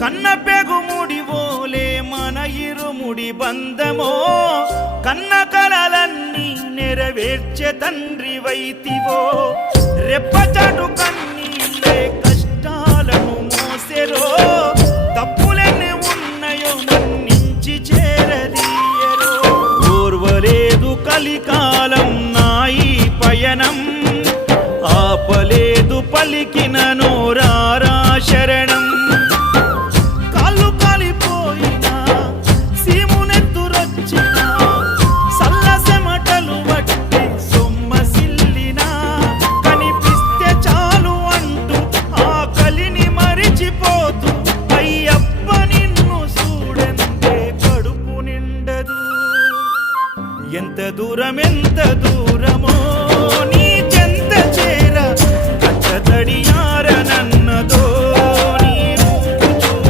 కన్న పెగుముడి ఓలే మన ఇరుముడి బంధమో కన్న కలలన్నీ నెరవేర్చే తండ్రి వైతివో రెప్పచాటు కన్నీళ్ళే కష్టాలను మోసెరో తప్పులెన్ని ఉన్నాయో మన్నించి చేరదీయరో ఓర్వలేదు కలికాలం నాయి పయనం ఆపలేదు పలికిన నోరారా శరణం కాళ్ళు కాలిపోయినా సీమునెత్తురొచ్చినా సల్ల సెమటలు వట్టి సొమ్మసిల్లినా కనిపిస్తే చాలు అంటూ ఆకలిని మరిచిపోతూ అయ్యప్ప నిన్ను చూడందే కడుపు నిండదు ఎంత దూరమెన్